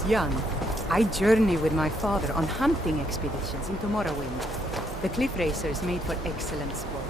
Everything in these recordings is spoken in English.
was young, I journeyed with my father on hunting expeditions into Morrowind. The cliff racers made for excellent sport.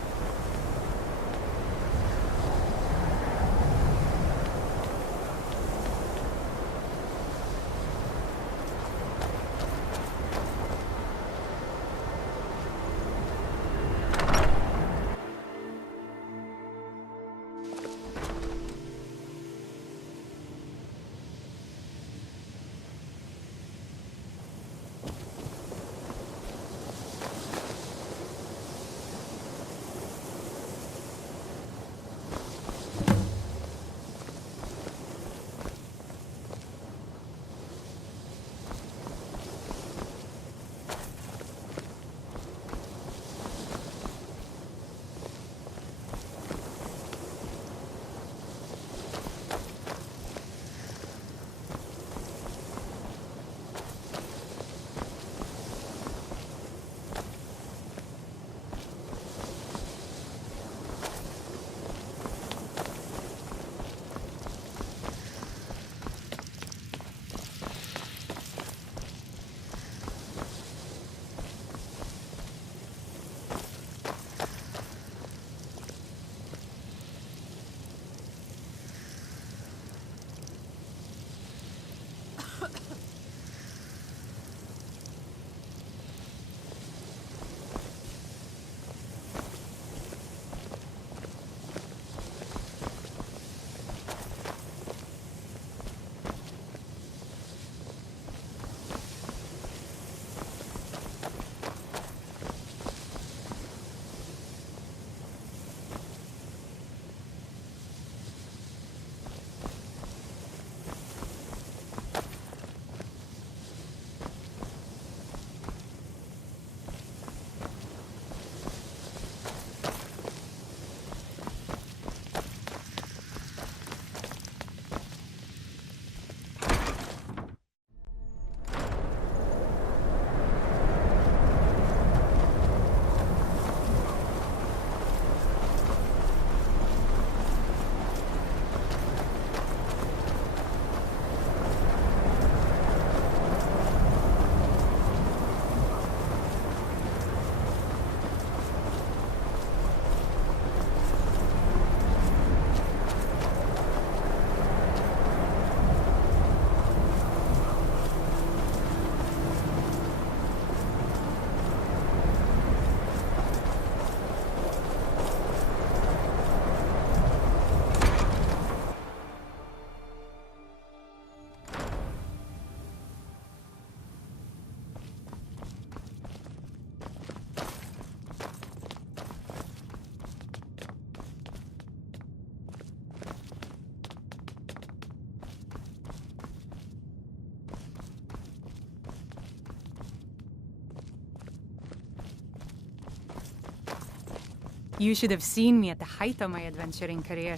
You should have seen me at the height of my adventuring career.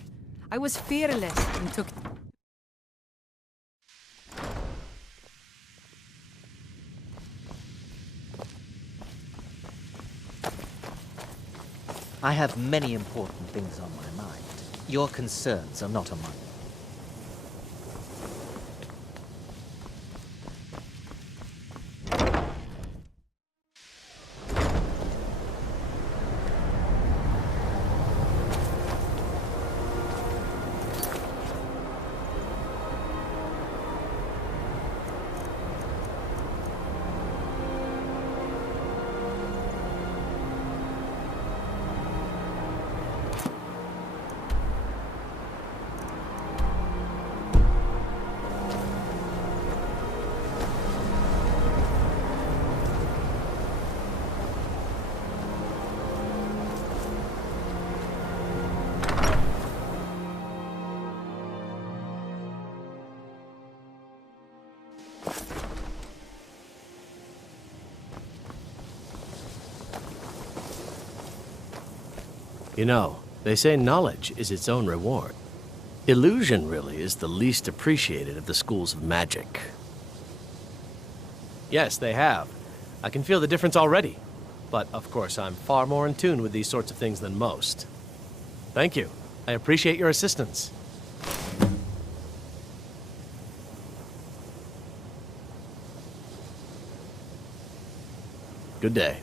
I was fearless and took... I have many important things on my mind. Your concerns are not among them. You know, they say knowledge is its own reward. Illusion really is the least appreciated of the schools of magic. Yes, they have. I can feel the difference already. But, of course, I'm far more in tune with these sorts of things than most. Thank you. I appreciate your assistance. Good day.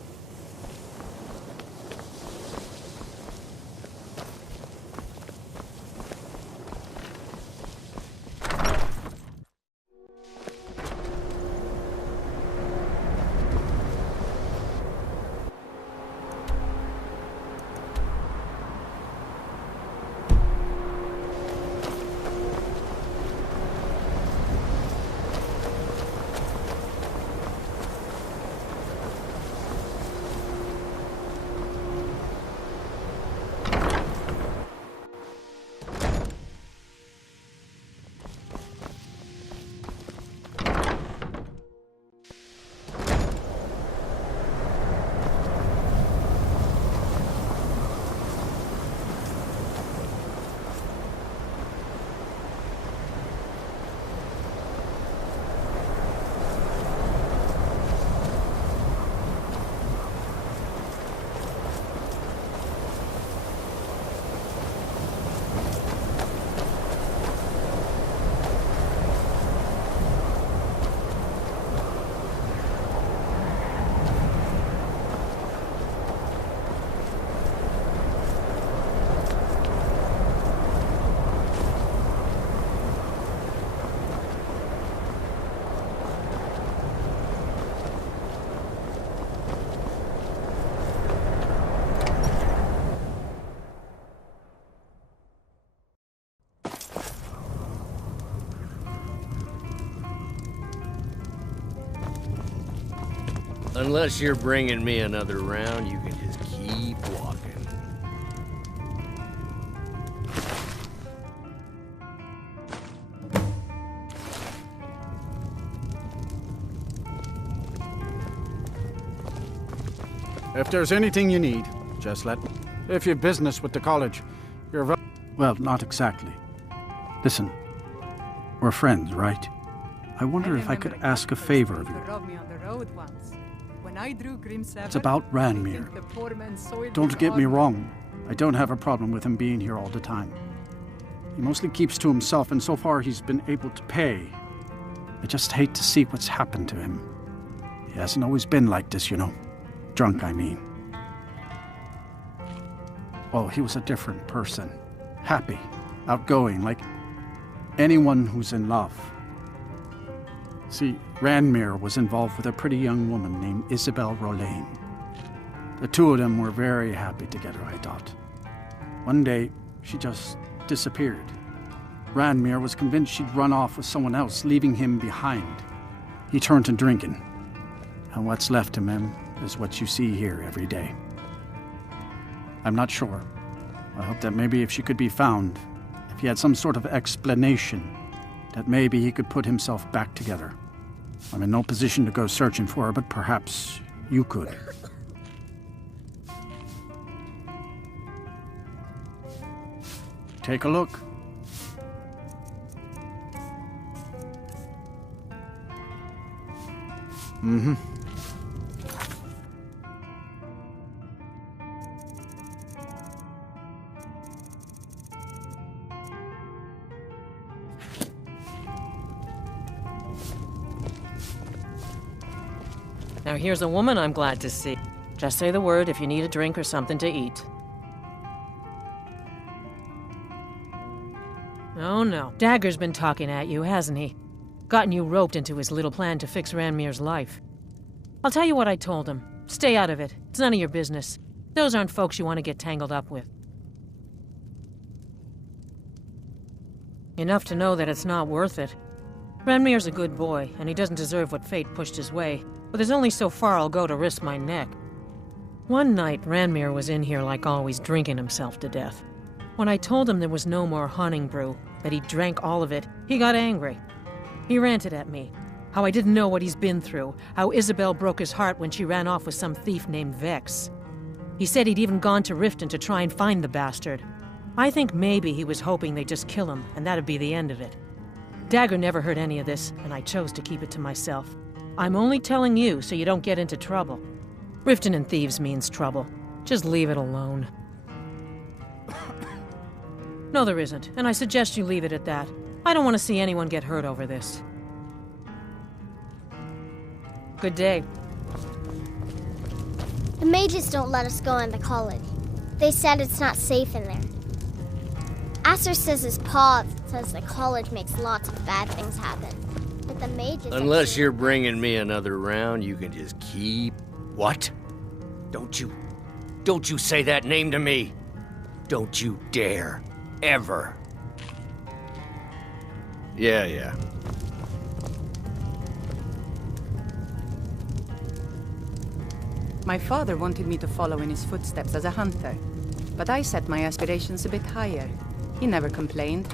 Unless you're bringing me another round, you can just keep walking. If there's anything you need, just let me. If you've business with the college, you're well, not exactly. Listen, we're friends, right? I wonder if I could ask a favor of you. It's about Ranmir. Don't get me wrong. I don't have a problem with him being here all the time. He mostly keeps to himself, and so far he's been able to pay. I just hate to see what's happened to him. He hasn't always been like this, you know. Drunk, I mean. Well, he was a different person. Happy, outgoing, like anyone who's in love. See, Ranmir was involved with a pretty young woman named Isabel Rolane. The two of them were very happy together, I thought. One day, she just disappeared. Ranmir was convinced she'd run off with someone else, leaving him behind. He turned to drinking. And what's left of him is what you see here every day. I'm not sure. I hope that maybe if she could be found, if he had some sort of explanation, that maybe he could put himself back together. I'm in no position to go searching for her, but perhaps you could. Take a look. Mm-hmm. Now here's a woman I'm glad to see. Just say the word if you need a drink or something to eat. Oh no, Dagger's been talking at you, hasn't he? Gotten you roped into his little plan to fix Ranmir's life. I'll tell you what I told him. Stay out of it. It's none of your business. Those aren't folks you want to get tangled up with. Enough to know that it's not worth it. Ranmir's a good boy, and he doesn't deserve what fate pushed his way. But there's only so far I'll go to risk my neck. One night, Ranmir was in here like always, drinking himself to death. When I told him there was no more hunting brew, that he drank all of it, he got angry. He ranted at me. How I didn't know what he's been through. How Isabel broke his heart when she ran off with some thief named Vex. He said he'd even gone to Riften to try and find the bastard. I think maybe he was hoping they'd just kill him, and that'd be the end of it. Dagger never heard any of this, and I chose to keep it to myself. I'm only telling you so you don't get into trouble. Riften and thieves means trouble. Just leave it alone. No, there isn't, and I suggest you leave it at that. I don't want to see anyone get hurt over this. Good day. The mages don't let us go in the college. They said it's not safe in there. Aster says his pa says the college makes lots of bad things happen. But the mages... Unless you're bringing me another round, you can just keep... What? Don't you say that name to me. Don't you dare. Ever. Yeah. My father wanted me to follow in his footsteps as a hunter, but I set my aspirations a bit higher. He never complained.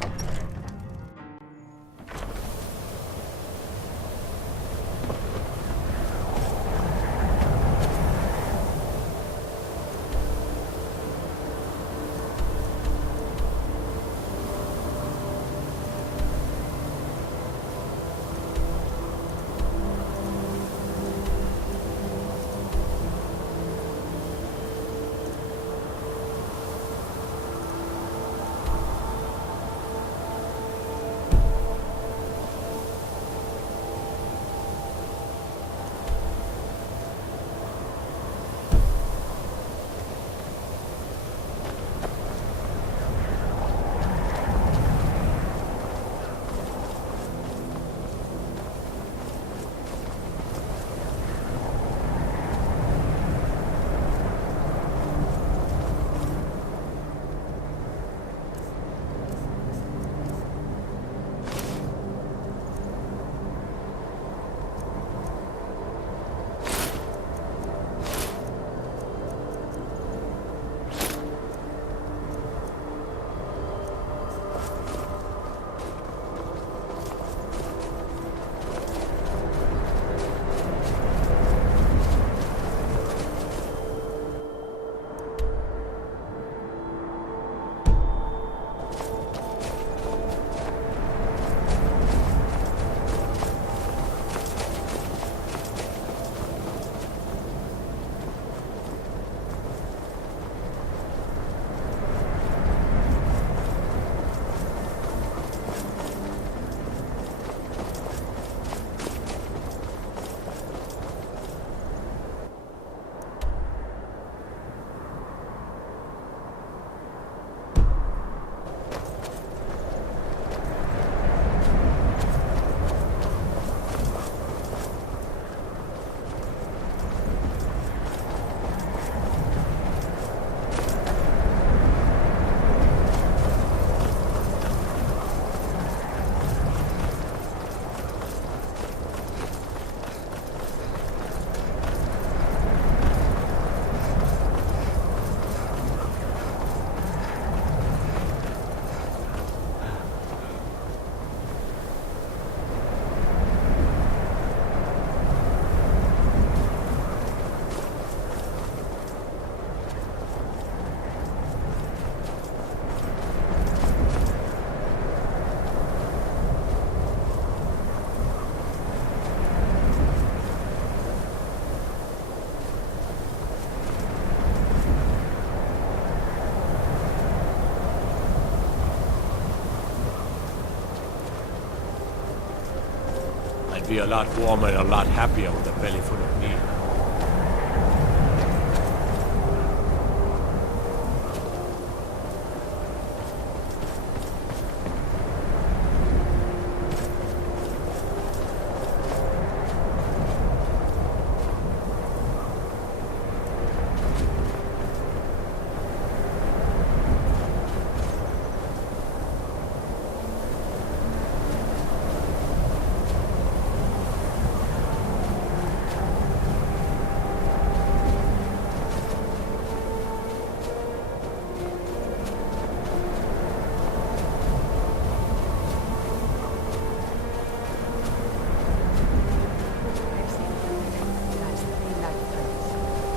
I'd be a lot warmer and a lot happier with a belly full of meat.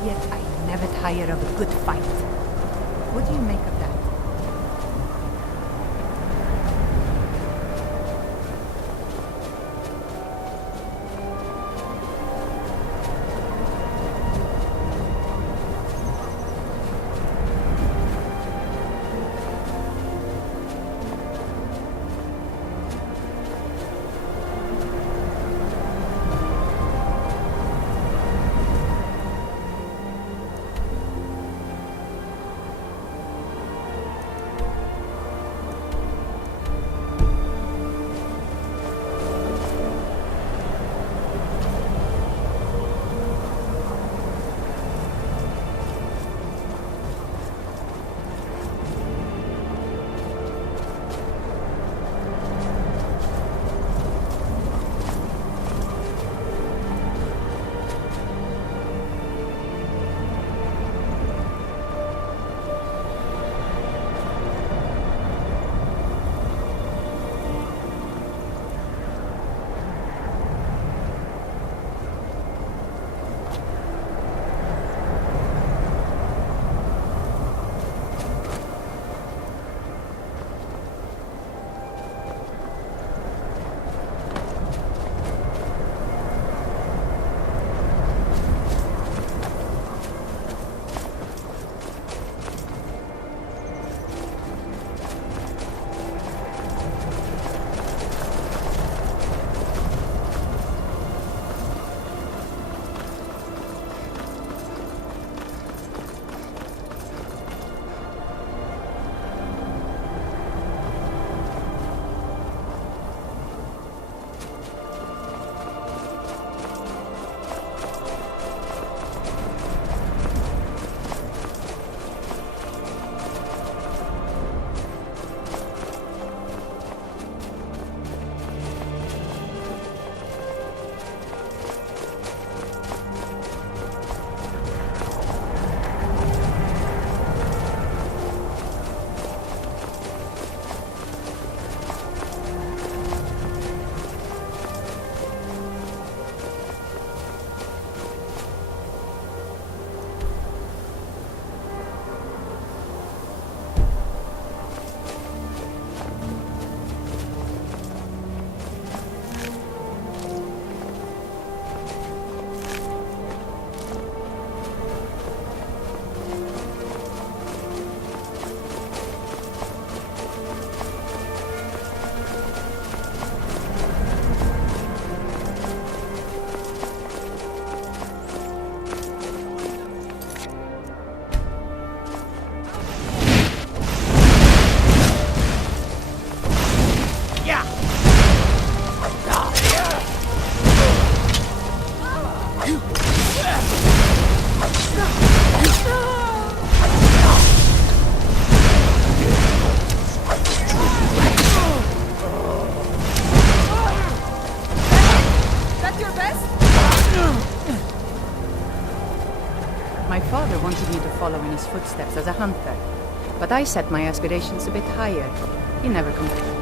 Yet I never tire of a good fight. What do you make of that? My father wanted me to follow in his footsteps as a hunter, but I set my aspirations a bit higher. He never complained.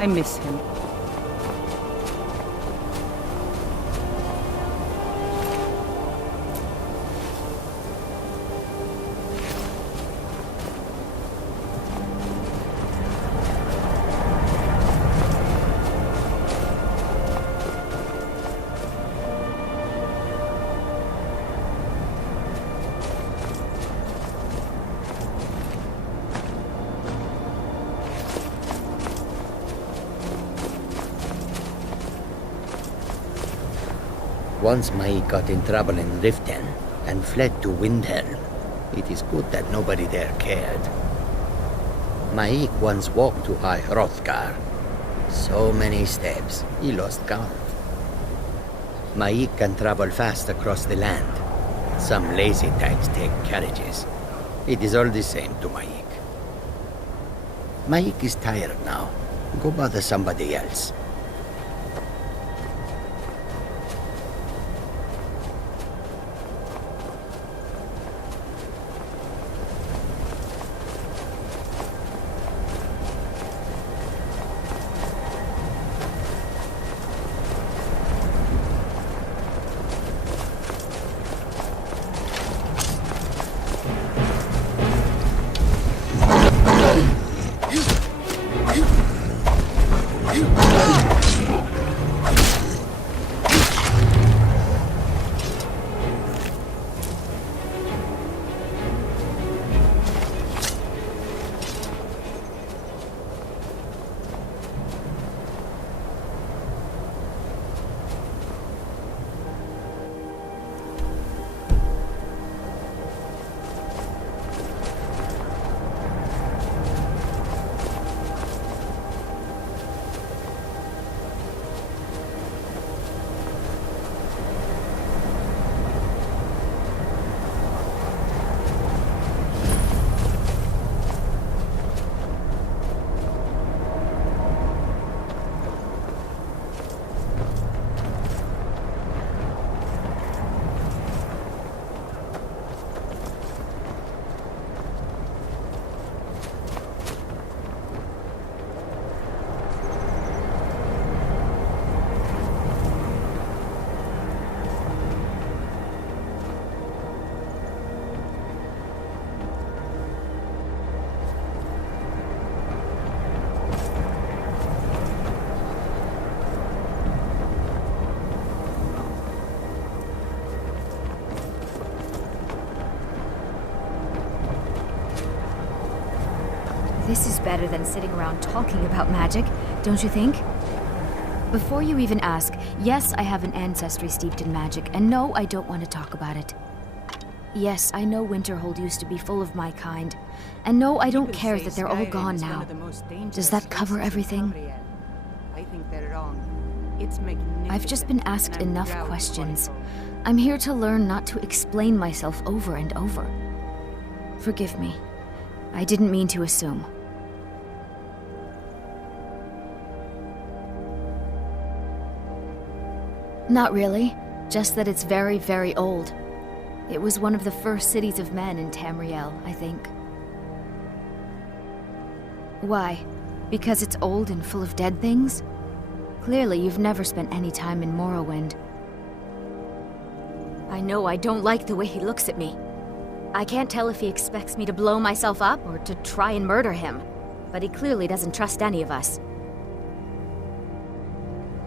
I miss him. Once Mai got in trouble in Riften and fled to Windhelm. It is good that nobody there cared. Maik once walked to High Hrothgar. So many steps, he lost count. Maik can travel fast across the land. Some lazy types take carriages. It is all the same to Maik. Maik is tired now. Go bother somebody else. This is better than sitting around talking about magic, don't you think? Before you even ask, yes, I have an ancestry steeped in magic, and no, I don't want to talk about it. Yes, I know Winterhold used to be full of my kind, and no, I don't care that they're all gone now. Does that cover everything? I think they're wrong. It's magnificent. I've just been asked enough questions. I'm here to learn not to explain myself over and over. Forgive me. I didn't mean to assume. Not really, just that it's very, very old. It was one of the first cities of men in Tamriel, I think. Why? Because it's old and full of dead things? Clearly, you've never spent any time in Morrowind. I know I don't like the way he looks at me. I can't tell if he expects me to blow myself up or to try and murder him, but he clearly doesn't trust any of us.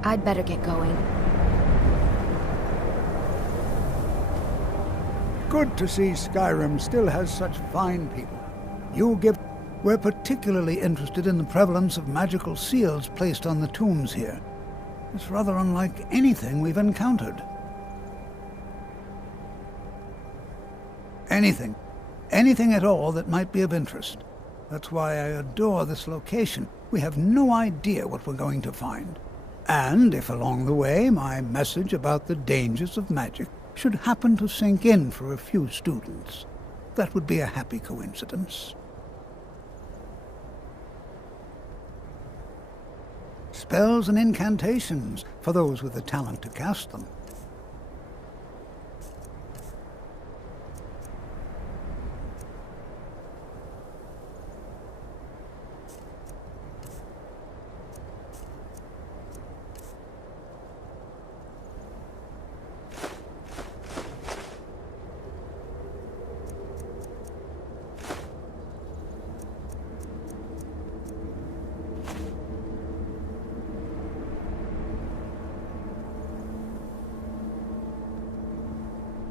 I'd better get going. Good to see Skyrim still has such fine people. We're particularly interested in the prevalence of magical seals placed on the tombs here. It's rather unlike anything we've encountered. Anything at all that might be of interest. That's why I adore this location. We have no idea what we're going to find. And if along the way my message about the dangers of magic should happen to sink in for a few students, that would be a happy coincidence. Spells and incantations, for those with the talent to cast them.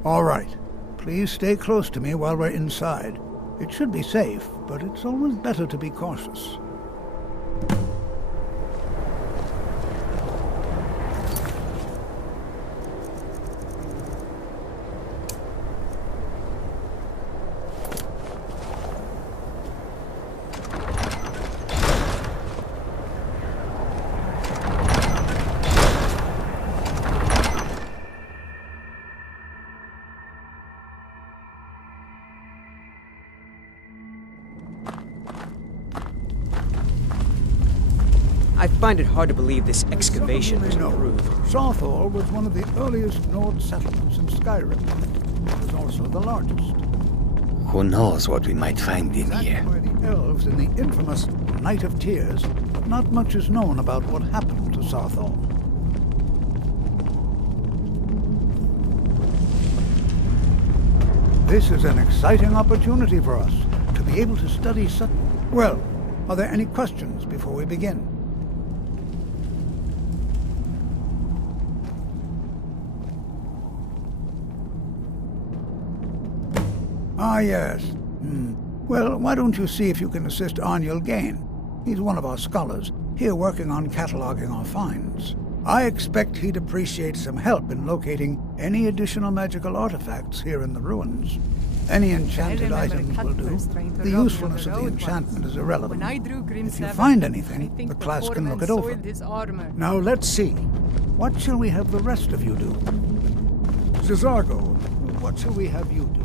All right. Please stay close to me while we're inside. It should be safe, but it's always better to be cautious. I find it hard to believe this excavation was approved. Sawthall was one of the earliest Nord settlements in Skyrim. It was also the largest. Who knows what we might find in here? By the elves in the infamous Night of Tears, but not much is known about what happened to Sawthall. This is an exciting opportunity for us to be able to study such... Well, are there any questions before we begin? Ah, yes. Well, why don't you see if you can assist Arniel Gain? He's one of our scholars, here working on cataloging our finds. I expect he'd appreciate some help in locating any additional magical artifacts here in the ruins. Any enchanted items will do. The usefulness of the enchantment is irrelevant. If you find anything, the class can look it over. Now let's see. What shall we have the rest of you do? Zizargo, what shall we have you do?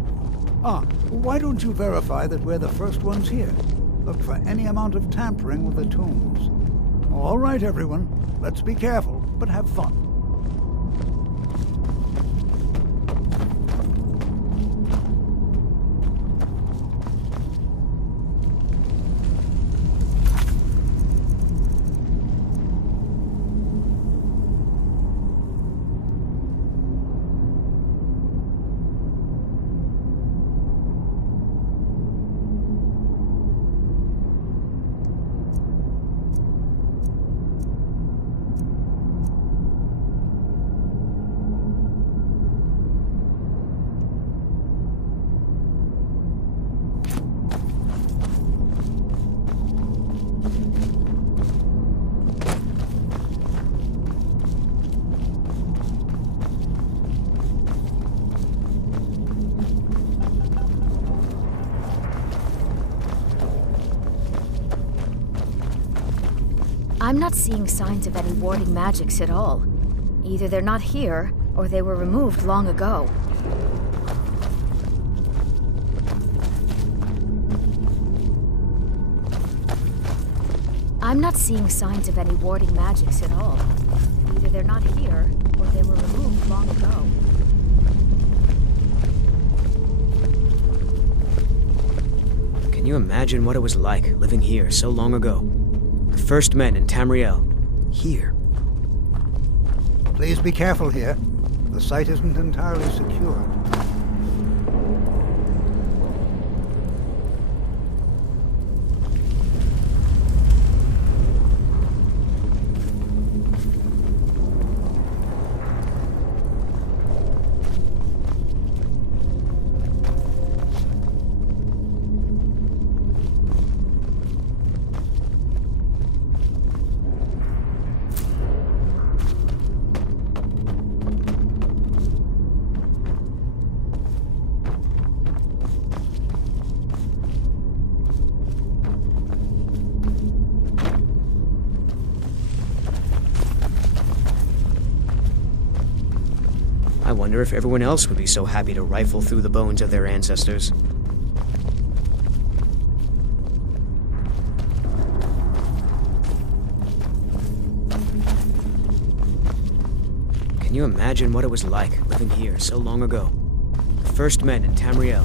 Why don't you verify that we're the first ones here? Look for any amount of tampering with the tombs. All right, everyone. Let's be careful, but have fun. I'm not seeing signs of any warding magics at all. Either they're not here, or they were removed long ago. I'm not seeing signs of any warding magics at all. Either they're not here, or they were removed long ago. Can you imagine what it was like living here so long ago? The first men in Tamriel. Here. Please be careful here. The site isn't entirely secure. I wonder if everyone else would be so happy to rifle through the bones of their ancestors. Can you imagine what it was like living here so long ago? The first men in Tamriel.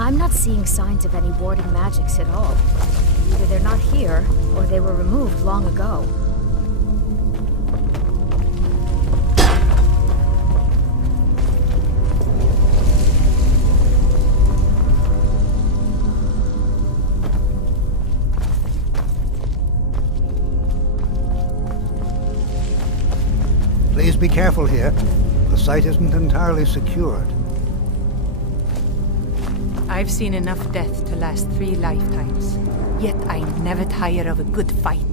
I'm not seeing signs of any warding magics at all. Either they're not here, or they were removed long ago. Please be careful here. The site isn't entirely secured. I've seen enough death to last 3 lifetimes. Yet I never tire of a good fight.